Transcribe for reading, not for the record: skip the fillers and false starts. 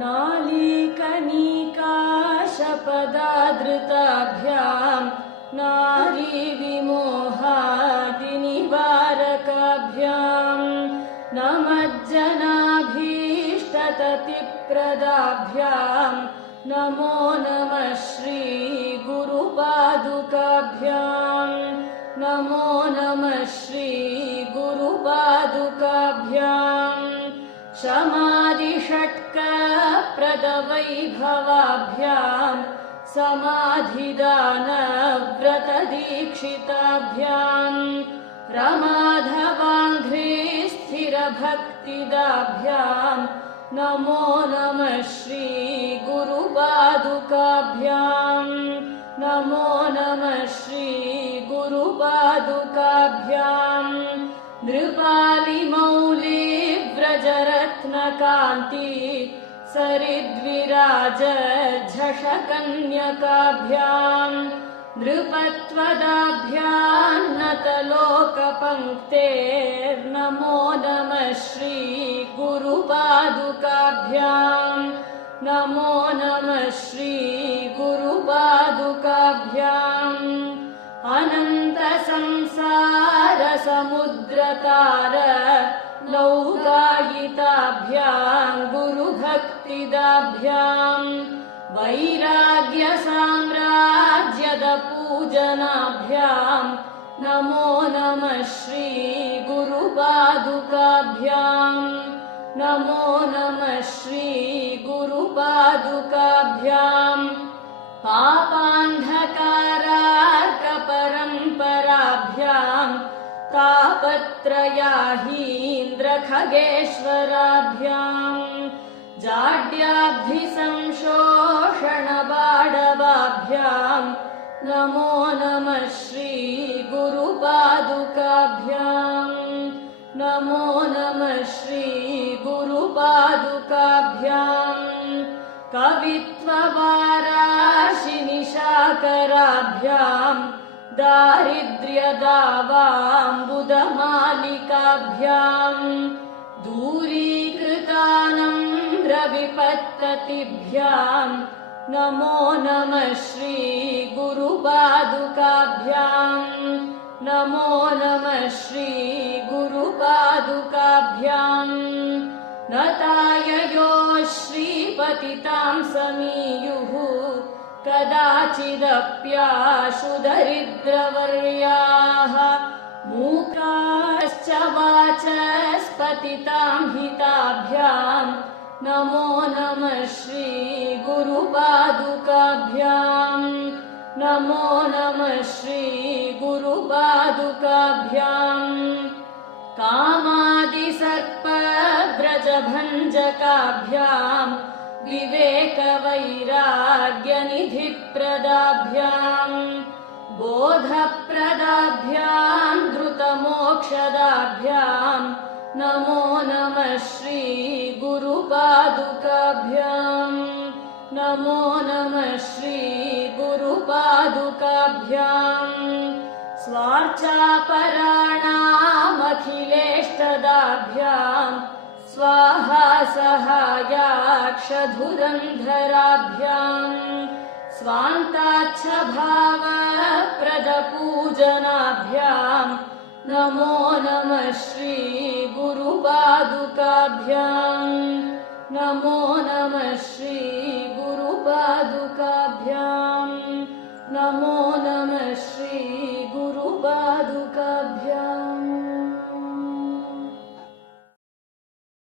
नालीकनीकाशपदादृताभ्यां नारीविमोहादिनिवारकाभ्यां नमज्जनाभीष्टततिप्रदाभ्यां नमो नमः श्रीगुरुपादुकाभ्यां नमो नमः श्रीगुरुपादुकाभ्यां शमादिषट्कप्रदवैभवाभ्यां समाधिदानव्रतदीक्षिताभ्यां रमाधवाङ्घ्रिस्थिरभक्तिदाभ्यां नमो नमः श्रीगुरुपादुकाभ्यां नमो नमः श्रीगुरुपादुकाभ्यां नृपालिमौलिव्रजरत्नकान्ति सरिद्विराज झषकन्यकाभ्यां नृपत्वदाभ्यान्नतलोकपङ्क्तेर्नमो नमः श्रीगुरुपादुकाभ्यां नमो नमः श्रीगुरुपादुकाभ्याम् अनन्तसंसारसमुद्रतार लौकायिताभ्यां गुरुभक्तिदाभ्यां वैराग्यसाम्राज्यदपूजनाभ्यां नमो नमः श्रीगुरुपादुकाभ्यां नमो नमः श्रीगुरुपादुकाभ्यां पापान्धकारार्कपरम्पराभ्यां तापत्रयाहीन्द्रखगेश्वराभ्यां जाड्याब्धिसंशोषणबाडवाभ्यां नमो नमः श्रीगुरुपादुकाभ्यां नमो नमः श्रीगुरुपादुकाभ्यां कवित्ववाराशिनिशाकराभ्यां दारिद्र्यदावाम्बुदमालिकाभ्यां दूरीकृतानम्रविपत्ततिभ्यां नमो नमः श्रीगुरुपादुकाभ्यां नमो नमः श्रीगुरुपादुकाभ्यां नताययो श्रीपतितां समीयुः कदाचिदप्याशु दरिद्रवर्याः मूकाश्च वाचस्पतितां हिताभ्यां नमो नमः श्रीगुरुपादुकाभ्यां नमो नमः श्रीगुरुपादुकाभ्यां कामादिसर्पव्रजभञ्जकाभ्यां विवेकवैराग्यनिधिप्रदाभ्यां बोधप्रदाभ्यां धृतमोक्षदाभ्यां नमो नमः श्रीगुरुपादुकाभ्यां नमो नमः श्रीगुरुपादुकाभ्यां स्वार्चापराणामखिलेष्टदाभ्यां स्वाहा सहायाक्षधुरन्धराभ्यां स्वान्ताच्छभावप्रदपूजनाभ्यां नमो नमः श्रीगुरुपादुकाभ्यां नमो नमः श्रीगुरुपादुकाभ्यां नमो